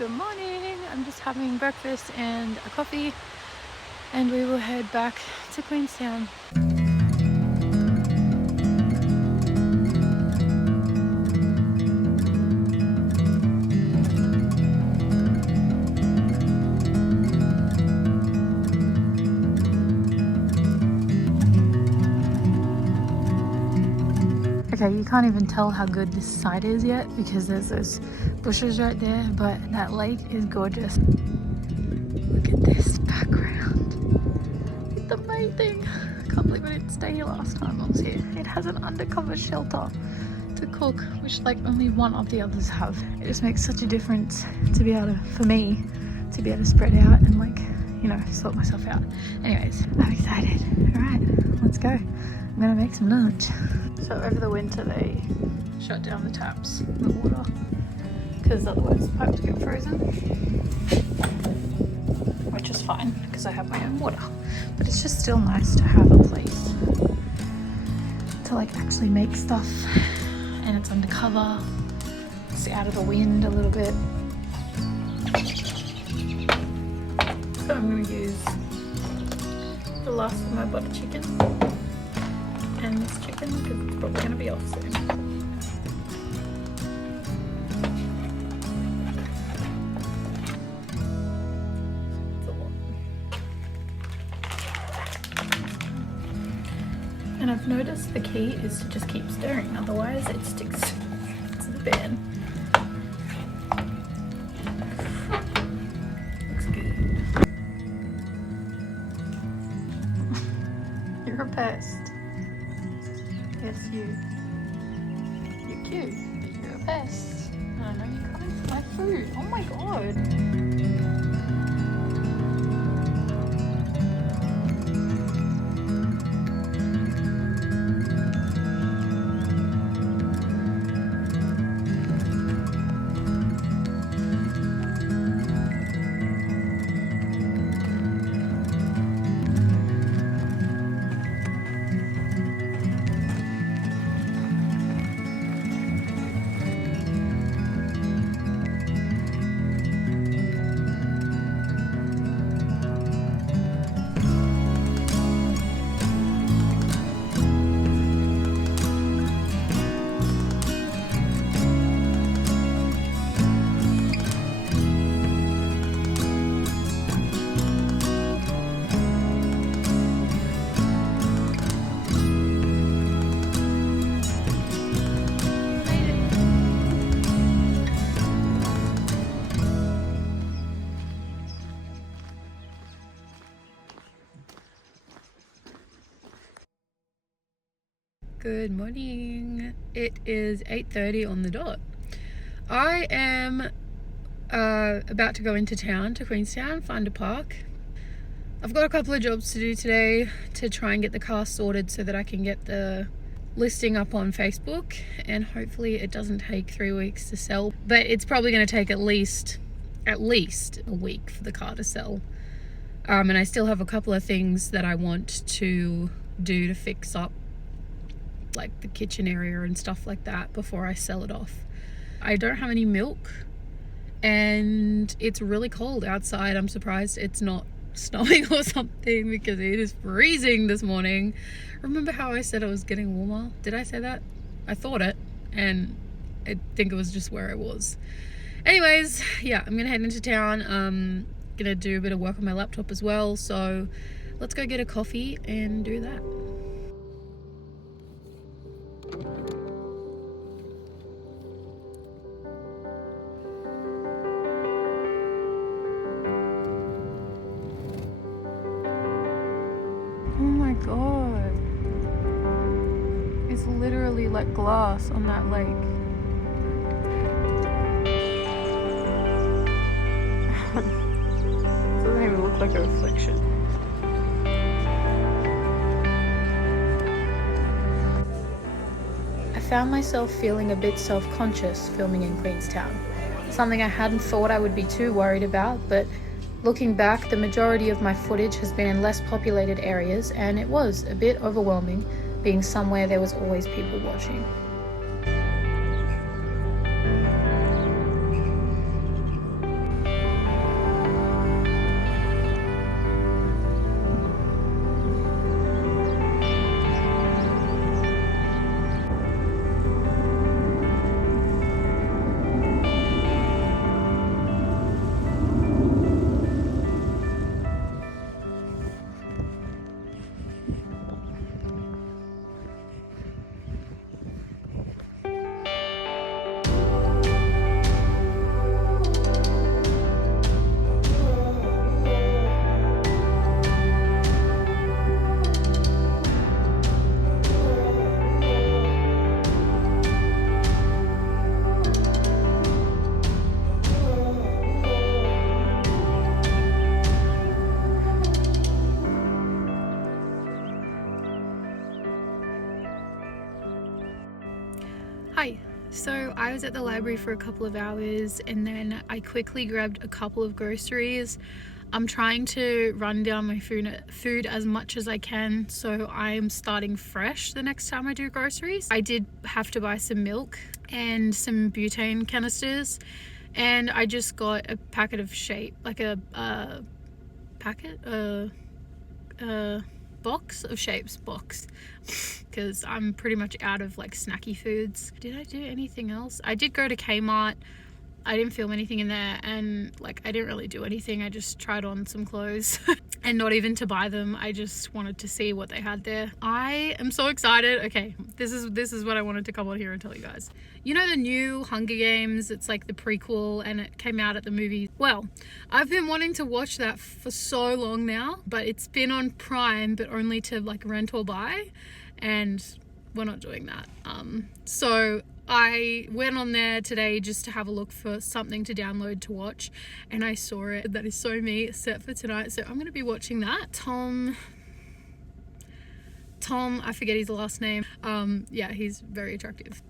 Good morning. I'm just having breakfast and a coffee, and we will head back to Queenstown. Okay, you can't even tell how good this site is yet because there's those bushes right there, but that lake is gorgeous. Look at this background. It's amazing. I can't believe I didn't stay here last time I was here. It has an undercover shelter to cook, which like only one of the others have. It just makes such a difference to be able to, for me, to be able to spread out and like, you know, sort myself out. Anyways, I'm excited. All right, let's go. I'm gonna make some lunch. So over the winter they shut down the taps, the water, because otherwise the pipes get frozen, which is fine because I have my own water. But it's just still nice to have a place to like actually make stuff, and it's undercover, it's out of the wind a little bit. So I'm going to use the last of my butter chicken and this chicken because it's probably going to be off soon. It's a lot. And I've noticed the key is to just keep stirring, otherwise it sticks to the pan. Looks good. You're a pest. Yes, you're cute, but you're a pest. And I know you're coming for my food. Oh my god. Good morning. It is 8:30 on the dot. I am about to go into town to Queenstown, find a park. I've got a couple of jobs to do today to try and get the car sorted so that I can get the listing up on Facebook, and hopefully it doesn't take 3 weeks to sell, but it's probably going to take at least a week for the car to sell. And I still have a couple of things that I want to do to fix up, like the kitchen area and stuff like that, before I sell it off. I don't have any milk and it's really cold outside. I'm surprised it's not snowing or something because it is freezing this morning. Remember how I said it was getting warmer? Did I say that? I thought it, and I think it was just where it was. Anyways, yeah, I'm gonna head into town. Gonna do a bit of work on my laptop as well, so let's go get a coffee and do that. Oh my god. It's literally like glass on that lake. Doesn't even look like a reflection. I found myself feeling a bit self-conscious filming in Queenstown. Something I hadn't thought I would be too worried about, but looking back, the majority of my footage has been in less populated areas, and it was a bit overwhelming being somewhere there was always people watching. Hi. So I was at the library for a couple of hours and then I quickly grabbed a couple of groceries. I'm trying to run down my food as much as I can, so I'm starting fresh the next time I do groceries. I did have to buy some milk and some butane canisters, and I just got a packet of shape, like a box of shapes, because I'm pretty much out of like snacky foods. Did I do anything else? I did go to Kmart. I didn't film anything in there, and like I didn't really do anything. I just tried on some clothes and not even to buy them. I just wanted to see what they had there. I am so excited. Okay, this is what I wanted to come on here and tell you guys. You know the new Hunger Games? It's like the prequel and it came out at the movies. Well, I've been wanting to watch that for so long now, but it's been on Prime, but only to like rent or buy, and we're not doing that. So I went on there today just to have a look for something to download to watch, and I saw it. That is so me, set for tonight. So I'm going to be watching that. Tom, I forget his last name. Yeah, he's very attractive.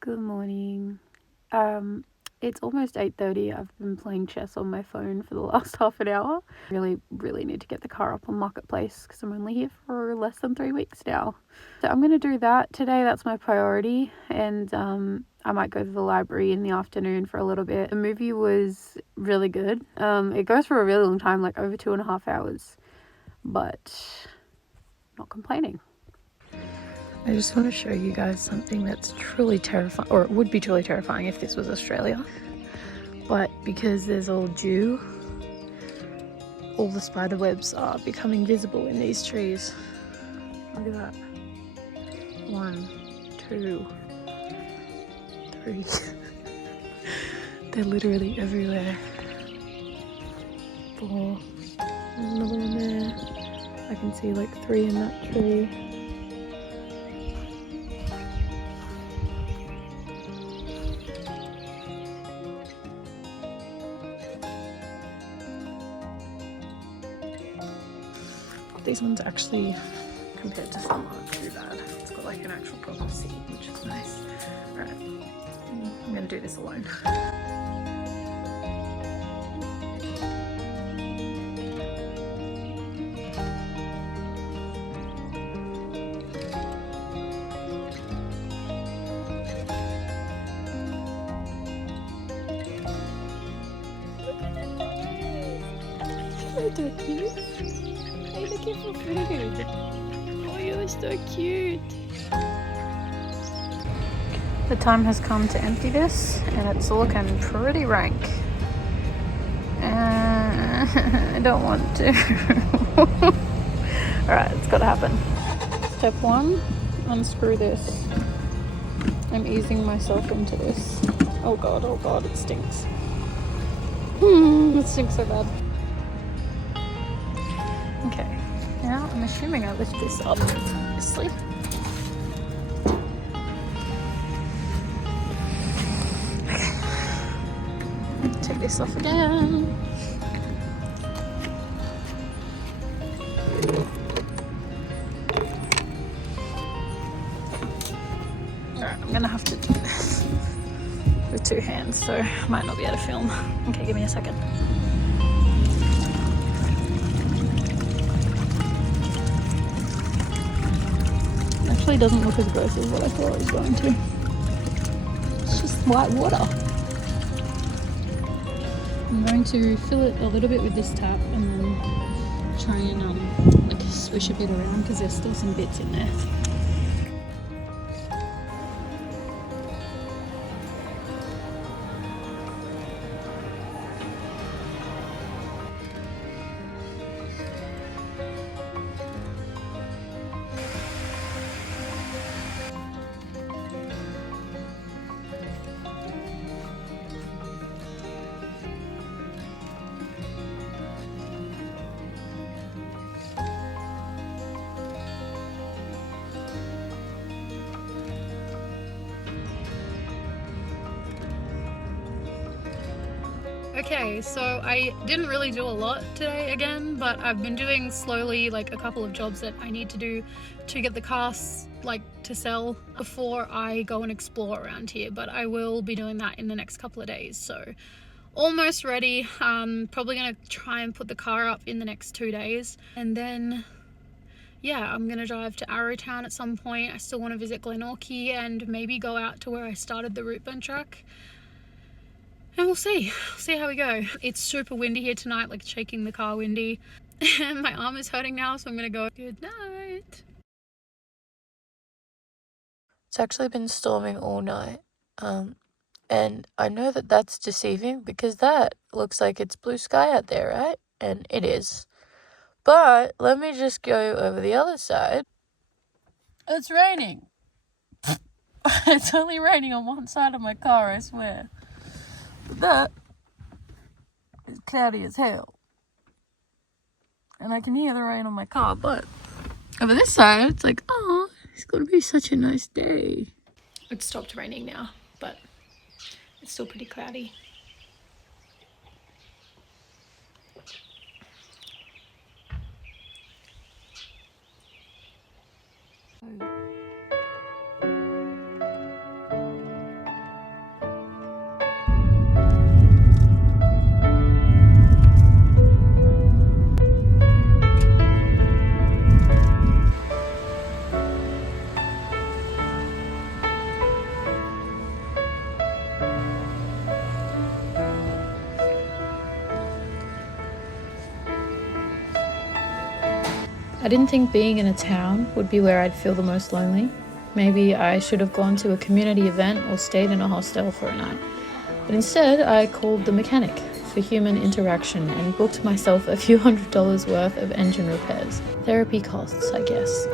Good morning. It's almost 8:30. I've been playing chess on my phone for the last half an hour. Really need to get the car up on Marketplace because I'm only here for less than 3 weeks now. So I'm going to do that today. That's my priority. And I might go to the library in the afternoon for a little bit. The movie was really good. It goes for a really long time, like over 2.5 hours. But not complaining. I just want to show you guys something that's truly terrifying, or it would be truly terrifying if this was Australia. But because there's all dew, all the spider webs are becoming visible in these trees. Look at that. 1, 2, 3. They're literally everywhere. 4. There's another one there. I can see like 3 in that tree. These ones actually, compared to some, aren't too bad. It's got like an actual proper seat, which is nice. Alright, I'm gonna do this alone. Look at this. Hey, looking for food. Oh, you're so cute. The time has come to empty this, and it's looking pretty rank. I don't want to. Alright, it's gotta happen. Step 1, unscrew this. I'm easing myself into this. Oh god, it stinks. It stinks so bad. Okay, now I'm assuming I lift this up, obviously. Okay, take this off again. Alright, I'm gonna have to do this with 2 hands, so I might not be able to film. Okay, give me a second. Actually doesn't look as gross as what I thought it was going to. It's just white water. I'm going to fill it a little bit with this tap and then try and like swish a bit around because there's still some bits in there. Okay, so I didn't really do a lot today again, but I've been doing slowly like a couple of jobs that I need to do to get the cars like to sell before I go and explore around here, but I will be doing that in the next couple of days. So almost ready. Probably gonna try and put the car up in the next 2 days, and then yeah, I'm gonna drive to Arrowtown at some point. I still want to visit Glenorchy and maybe go out to where I started the route burn track. And we'll see how we go. It's super windy here tonight, like shaking the car windy. And my arm is hurting now, so I'm gonna go. Good night. It's actually been storming all night. And I know that that's deceiving because that looks like it's blue sky out there, right? And it is. But let me just go over the other side. It's raining. It's only raining on one side of my car, I swear. But that is cloudy as hell. And I can hear the rain on my car, but over this side, it's like, oh, it's gonna be such a nice day. It stopped raining now, but it's still pretty cloudy. I didn't think being in a town would be where I'd feel the most lonely. Maybe I should have gone to a community event or stayed in a hostel for a night. But instead, I called the mechanic for human interaction and booked myself a few $100s worth of engine repairs. Therapy costs, I guess.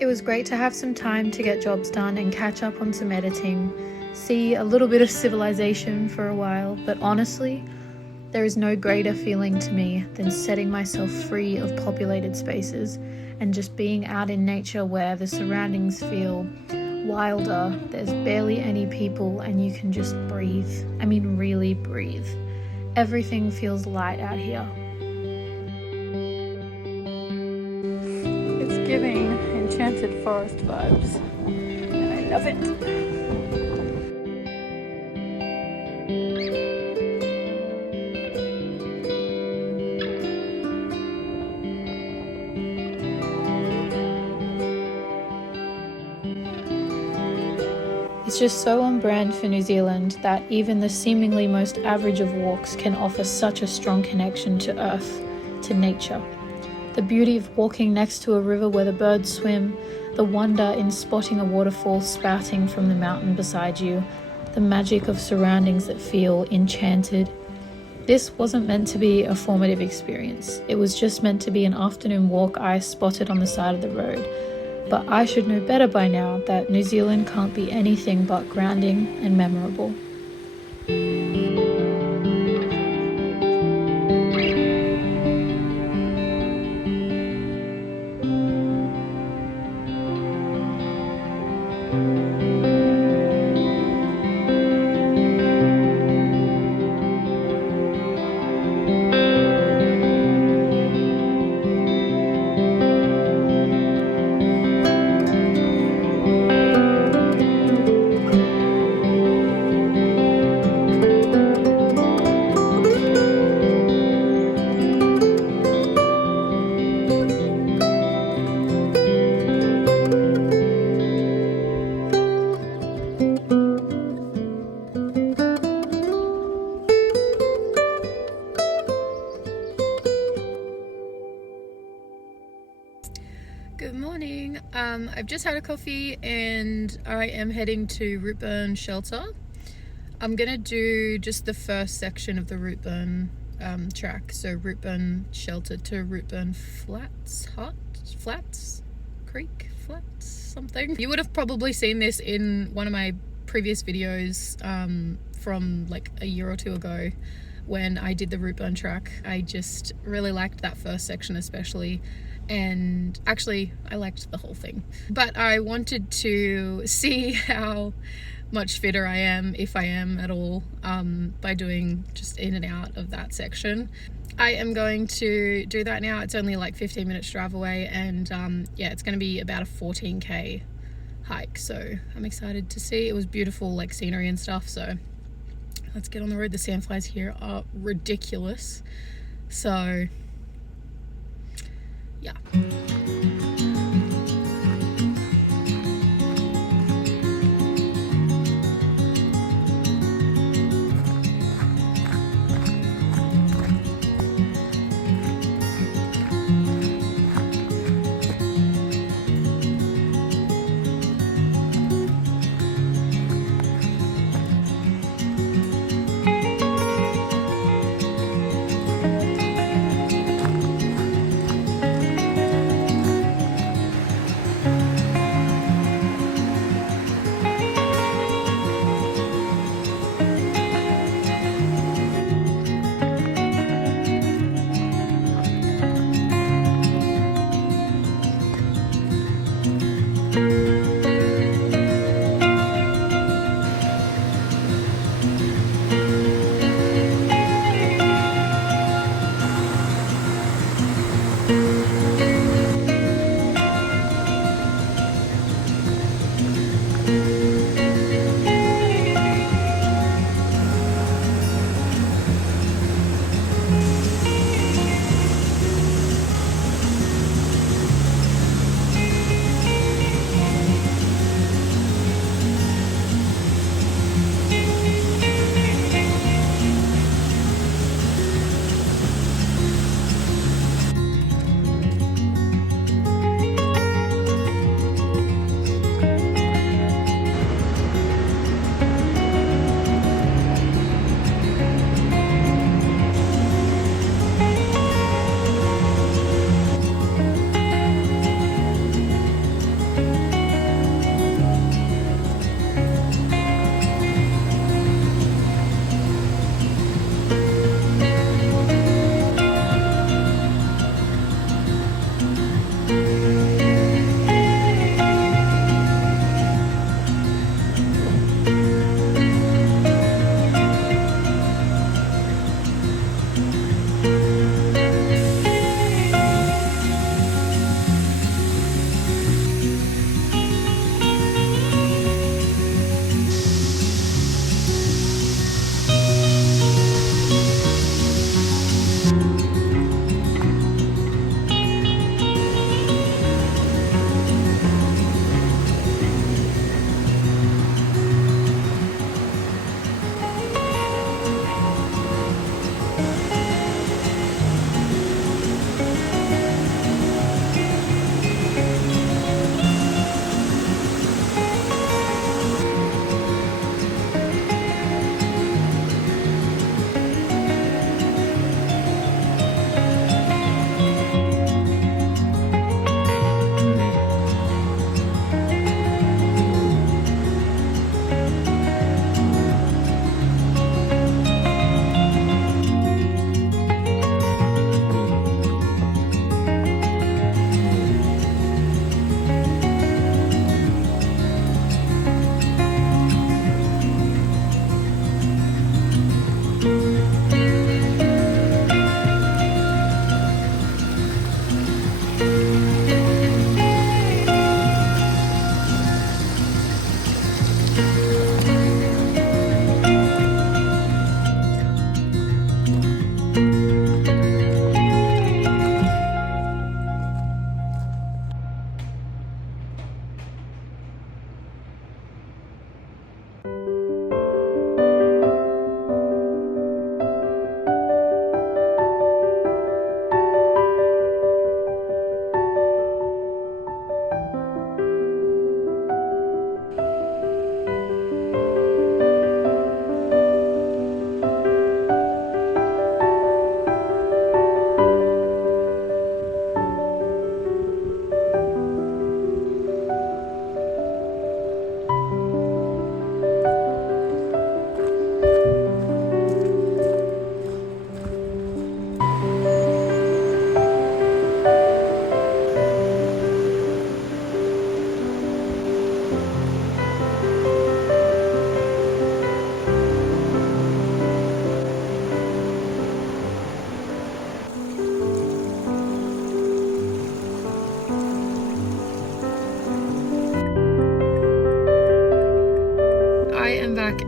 It was great to have some time to get jobs done and catch up on some editing, see a little bit of civilization for a while, but honestly, there is no greater feeling to me than setting myself free of populated spaces and just being out in nature where the surroundings feel wilder, there's barely any people, and you can just breathe. I mean, really breathe. Everything feels light out here. It's giving enchanted enchanted forest vibes. And I love it. It's just so on brand for New Zealand that even the seemingly most average of walks can offer such a strong connection to earth, to nature. The beauty of walking next to a river where the birds swim, the wonder in spotting a waterfall spouting from the mountain beside you, the magic of surroundings that feel enchanted. This wasn't meant to be a formative experience. It was just meant to be an afternoon walk I spotted on the side of the road. But I should know better by now that New Zealand can't be anything but grounding and memorable. Good morning. I've just had a coffee and I am heading to Rootburn Shelter. I'm gonna do just the first section of the Rootburn track, so Rootburn Shelter to Rootburn Creek, something. You would have probably seen this in one of my previous videos from like a year or two ago when I did the Rootburn track. I just really liked that first section especially. And actually I liked the whole thing, but I wanted to see how much fitter I am, if I am at all, by doing just in and out of that section. I am going to do that now. It's only like 15 minutes drive away, and yeah, it's going to be about a 14k hike, so I'm excited to see. It was beautiful, like scenery and stuff, so let's get on the road. The sandflies here are ridiculous, so yeah.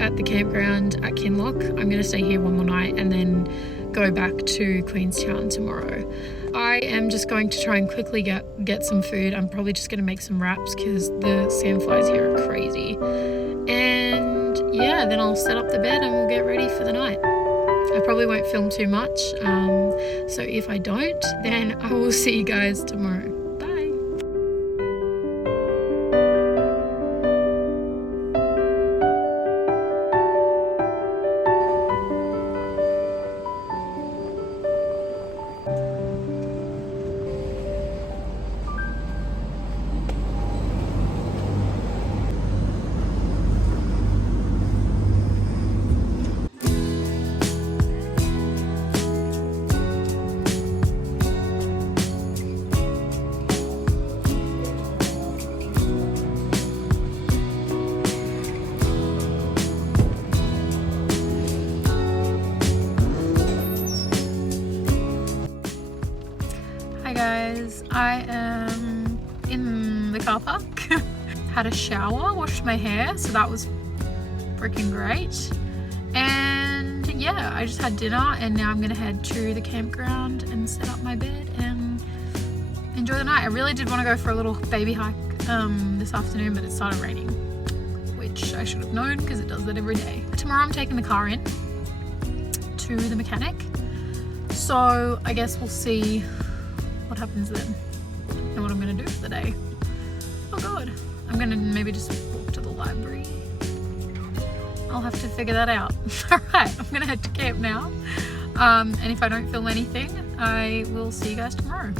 at the campground at Kinloch. I'm going to stay here one more night and then go back to Queenstown tomorrow. I am just going to try and quickly get some food. I'm probably just going to make some wraps because the sandflies here are crazy. And yeah, then I'll set up the bed and we'll get ready for the night. I probably won't film too much, so if I don't, then I will see you guys tomorrow. Bye. Hi guys, I am in the car park. Had a shower, washed my hair, so that was freaking great. And yeah, I just had dinner and now I'm gonna head to the campground and set up my bed and enjoy the night. I really did want to go for a little baby hike this afternoon, but it started raining, which I should have known because it does that every day. Tomorrow I'm taking the car in to the mechanic, so I guess we'll see what happens then and what I'm gonna do for the day. Oh god, I'm gonna maybe just walk to the library. I'll have to figure that out. Alright, I'm gonna head to camp now, and if I don't film anything, I will see you guys tomorrow.